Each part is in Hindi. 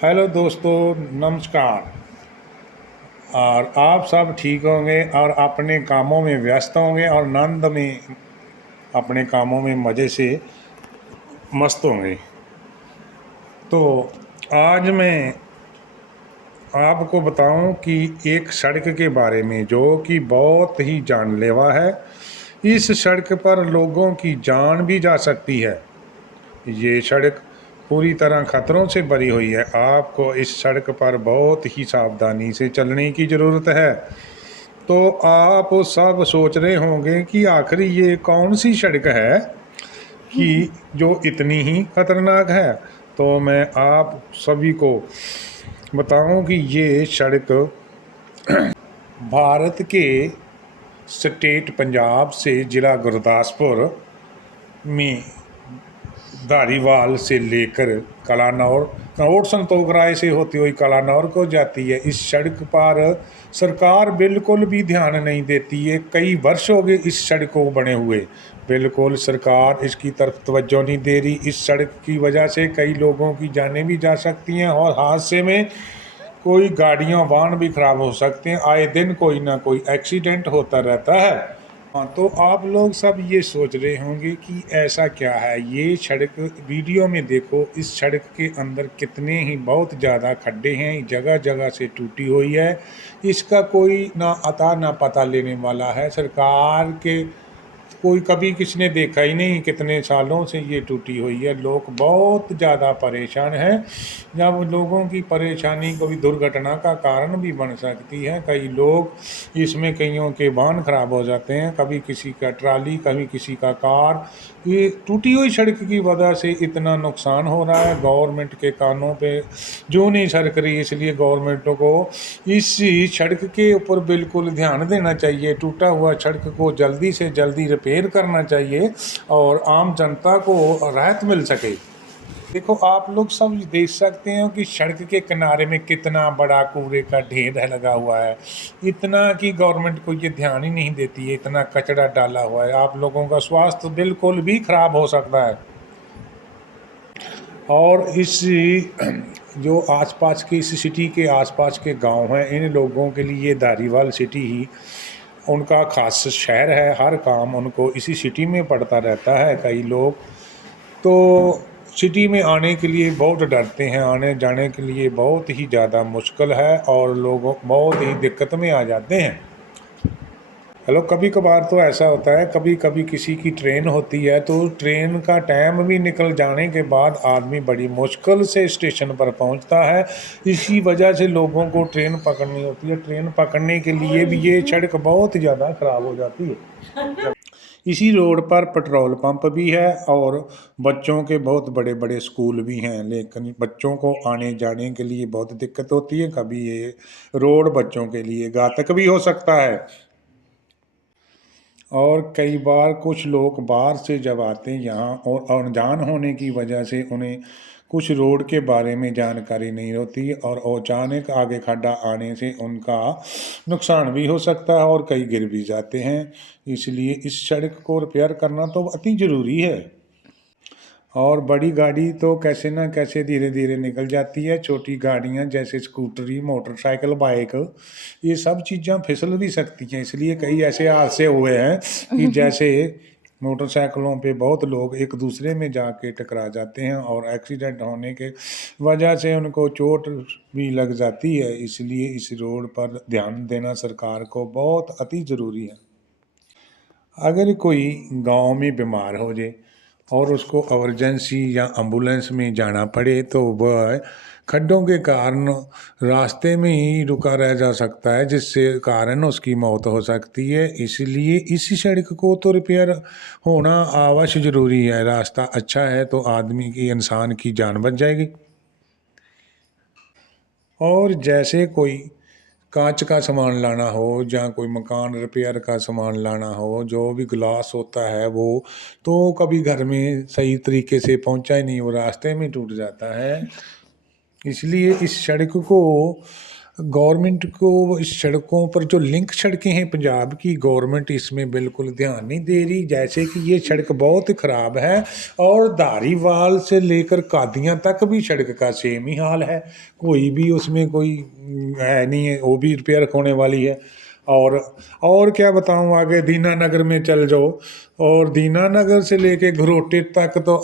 हेलो दोस्तों, नमस्कार। और आप सब ठीक होंगे और अपने कामों में व्यस्त होंगे और आनंद में अपने कामों में मज़े से मस्त होंगे। तो आज मैं आपको बताऊं कि एक सड़क के बारे में जो कि बहुत ही जानलेवा है। इस सड़क पर लोगों की जान भी जा सकती है। ये सड़क पूरी तरह खतरों से भरी हुई है। आपको इस सड़क पर बहुत ही सावधानी से चलने की ज़रूरत है। तो आप सब सोच रहे होंगे कि आखिर ये कौन सी सड़क है कि जो इतनी ही खतरनाक है। तो मैं आप सभी को बताऊं कि ये सड़क भारत के स्टेट पंजाब से ज़िला गुरदासपुर में धारीवाल से लेकर कलानौर नौट संतोख राय से होती हुई कलानौर को जाती है। इस सड़क पर सरकार बिल्कुल भी ध्यान नहीं देती है। कई वर्ष हो गए इस सड़क को बने हुए, बिल्कुल सरकार इसकी तरफ तवज्जो नहीं दे रही। इस सड़क की वजह से कई लोगों की जानें भी जा सकती हैं और हादसे में कोई गाड़ियां वाहन भी खराब हो सकते हैं। आए दिन कोई ना कोई एक्सीडेंट होता रहता है। हाँ, तो आप लोग सब ये सोच रहे होंगे कि ऐसा क्या है। ये सड़क वीडियो में देखो, इस सड़क के अंदर कितने ही बहुत ज़्यादा खड्डे हैं, जगह जगह से टूटी हुई है। इसका कोई ना अता ना पता लेने वाला है। सरकार के कोई कभी किसी ने देखा ही नहीं, कितने सालों से ये टूटी हुई है। लोग बहुत ज़्यादा परेशान हैं। जब लोगों की परेशानी कभी दुर्घटना का कारण भी बन सकती है। कई लोग इसमें कईयों के वाहन खराब हो जाते हैं, कभी किसी का ट्राली, कभी किसी का कार। ये टूटी हुई सड़क की वजह से इतना नुकसान हो रहा है। गवर्नमेंट के कानों पे जो नहीं सरक रही, इसलिए गवर्नमेंट को इस सड़क के ऊपर बिल्कुल ध्यान देना चाहिए। टूटा हुआ सड़क को जल्दी से जल्दी रिपेयर करना चाहिए और आम जनता को राहत मिल सके। देखो, आप लोग सब देख सकते हो कि सड़क के किनारे में कितना बड़ा कूड़े का ढेर है लगा हुआ है। इतना कि गवर्नमेंट को ये ध्यान ही नहीं देती है। इतना कचरा डाला हुआ है, आप लोगों का स्वास्थ्य बिल्कुल भी खराब हो सकता है। और इस जो आसपास की इस सिटी के आसपास के गांव हैं, इन लोगों के लिए धारीवाल सिटी ही उनका खास शहर है। हर काम उनको इसी सिटी में पड़ता रहता है। कई लोग तो सिटी में आने के लिए बहुत डरते हैं, आने जाने के लिए बहुत ही ज़्यादा मुश्किल है और लोग बहुत ही दिक्कत में आ जाते हैं। हेलो, कभी कभार तो ऐसा होता है, कभी कभी किसी की ट्रेन होती है तो ट्रेन का टाइम भी निकल जाने के बाद आदमी बड़ी मुश्किल से स्टेशन पर पहुंचता है। इसी वजह से लोगों को ट्रेन पकड़नी होती है। ट्रेन पकड़ने के लिए भी ये सड़क बहुत ज़्यादा ख़राब हो जाती है। इसी रोड पर पेट्रोल पंप भी है और बच्चों के बहुत बड़े बड़े स्कूल भी हैं, लेकिन बच्चों को आने जाने के लिए बहुत दिक्कत होती है। कभी ये रोड बच्चों के लिए घातक भी हो सकता है। और कई बार कुछ लोग बाहर से जब आते हैं यहाँ और अनजान होने की वजह से उन्हें कुछ रोड के बारे में जानकारी नहीं होती और अचानक आगे खड्डा आने से उनका नुकसान भी हो सकता है और कई गिर भी जाते हैं। इसलिए इस सड़क को रिपेयर करना तो अति ज़रूरी है। और बड़ी गाड़ी तो कैसे ना कैसे धीरे धीरे निकल जाती है। छोटी गाड़ियां जैसे स्कूटरी, मोटरसाइकिल, बाइक, ये सब चीज़ें फिसल भी सकती हैं। इसलिए कई ऐसे हादसे हुए हैं कि जैसे मोटरसाइकिलों पे बहुत लोग एक दूसरे में जाके टकरा जाते हैं और एक्सीडेंट होने के वजह से उनको चोट भी लग जाती है। इसलिए इस रोड पर ध्यान देना सरकार को बहुत अति ज़रूरी है। अगर कोई गांव में बीमार हो जाए और उसको इमरजेंसी या एम्बुलेंस में जाना पड़े तो वह खड्डों के कारण रास्ते में ही रुका रह जा सकता है, जिससे कारण उसकी मौत हो सकती है। इसलिए इसी सड़क को तो रिपेयर होना अवश्य ज़रूरी है। रास्ता अच्छा है तो आदमी की, इंसान की जान बच जाएगी। और जैसे कोई कांच का सामान लाना हो या कोई मकान रिपेयर का सामान लाना हो, जो भी ग्लास होता है वो तो कभी घर में सही तरीके से पहुंचा ही नहीं, वो रास्ते में टूट जाता है। इसलिए इस सड़क को गवर्नमेंट को इस सड़कों पर जो लिंक सड़कें हैं पंजाब की, गवर्नमेंट इसमें बिल्कुल ध्यान नहीं दे रही। जैसे कि ये सड़क बहुत ही ख़राब है और धारीवाल से लेकर कादियाँ तक भी सड़क का सेम ही हाल है। कोई भी उसमें कोई है नहीं है, वो भी रिपेयर होने वाली है। और क्या बताऊं, आगे दीनानगर में चल जाओ, और दीनानगर से लेके घरोटे तक तो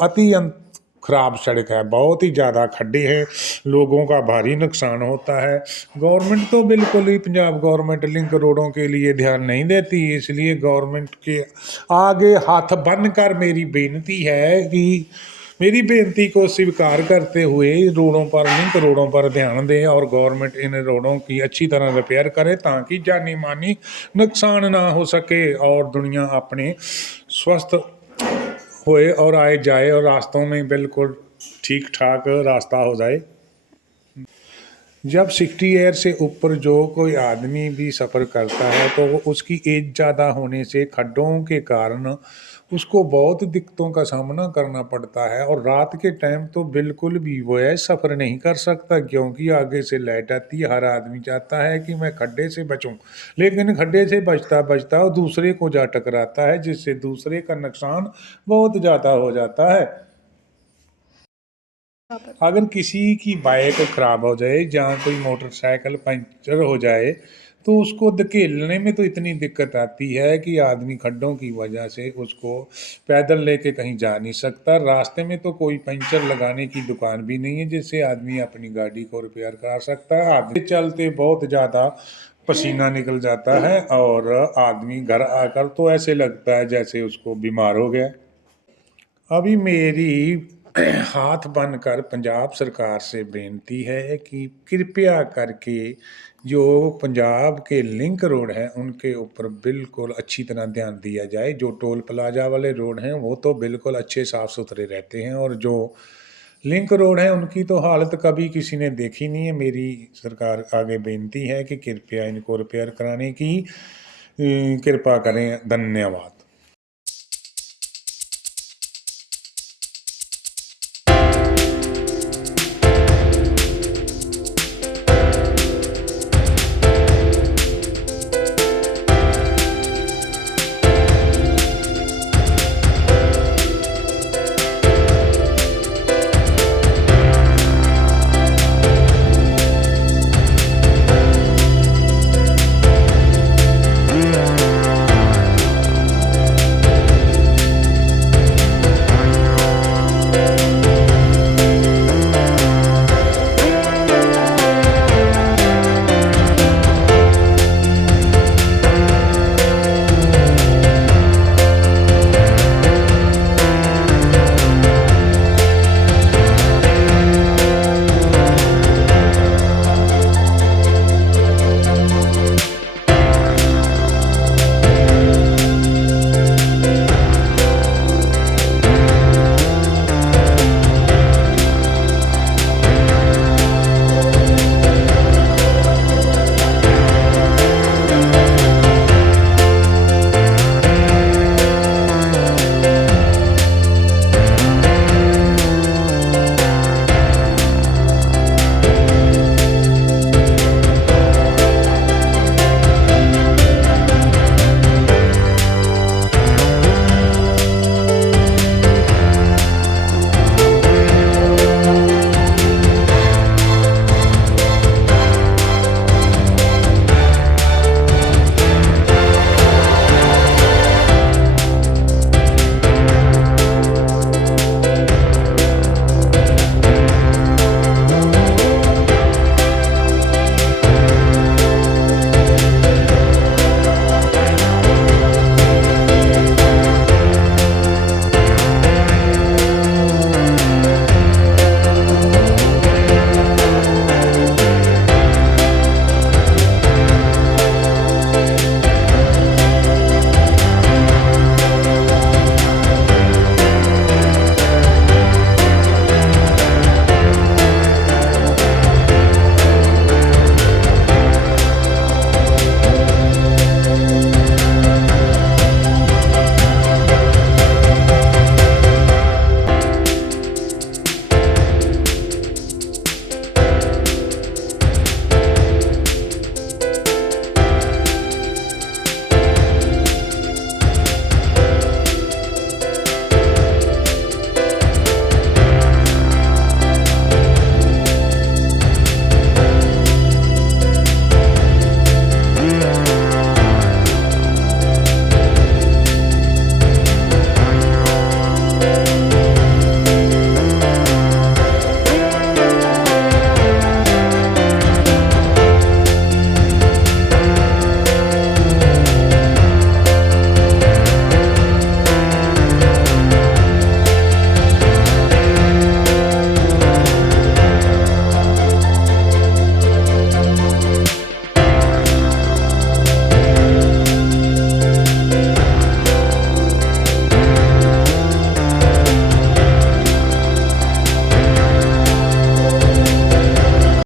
खराब सड़क है, बहुत ही ज़्यादा खड्डे हैं, लोगों का भारी नुकसान होता है। गवर्नमेंट तो बिल्कुल ही, पंजाब गवर्नमेंट लिंक रोडों के लिए ध्यान नहीं देती, इसलिए गवर्नमेंट के आगे हाथ बन कर मेरी बेनती को स्वीकार करते हुए रोडों पर, लिंक रोडों पर ध्यान दें और गवर्नमेंट इन रोडों की अच्छी तरह रिपेयर करे ताकि जानी मानी नुकसान ना हो सके और दुनिया अपने स्वस्थ होए और आए जाए और रास्तों में बिल्कुल ठीक ठाक रास्ता हो जाए। जब 60 ईयर से ऊपर जो कोई आदमी भी सफ़र करता है तो उसकी एज ज़्यादा होने से खड्डों के कारण उसको बहुत दिक्कतों का सामना करना पड़ता है, और रात के टाइम तो बिल्कुल भी वो है सफ़र नहीं कर सकता, क्योंकि आगे से लाइट आती है। हर आदमी चाहता है कि मैं खड्डे से बचूं, लेकिन खड्डे से बचता बचता वो दूसरे को जा टकराता है, जिससे दूसरे का नुकसान बहुत ज़्यादा हो जाता है। अगर किसी की बाइक ख़राब हो जाए, जहाँ कोई मोटरसाइकिल पंचर हो जाए, तो उसको धकेलने में तो इतनी दिक्कत आती है कि आदमी खड्डों की वजह से उसको पैदल लेके कहीं जा नहीं सकता। रास्ते में तो कोई पंचर लगाने की दुकान भी नहीं है जिससे आदमी अपनी गाड़ी को रिपेयर करा सकता है। आदमी चलते बहुत ज़्यादा पसीना निकल जाता है और आदमी घर आकर तो ऐसे लगता है जैसे उसको बीमार हो गया। अभी मेरी हाथ बनकर पंजाब सरकार से बेनती है कि कृपया करके जो पंजाब के लिंक रोड हैं उनके ऊपर बिल्कुल अच्छी तरह ध्यान दिया जाए। जो टोल प्लाजा वाले रोड हैं वो तो बिल्कुल अच्छे साफ़ सुथरे रहते हैं, और जो लिंक रोड हैं उनकी तो हालत कभी किसी ने देखी नहीं है। मेरी सरकार आगे बेनती है कि कृपया इनको रिपेयर कराने की कृपा करें। धन्यवाद।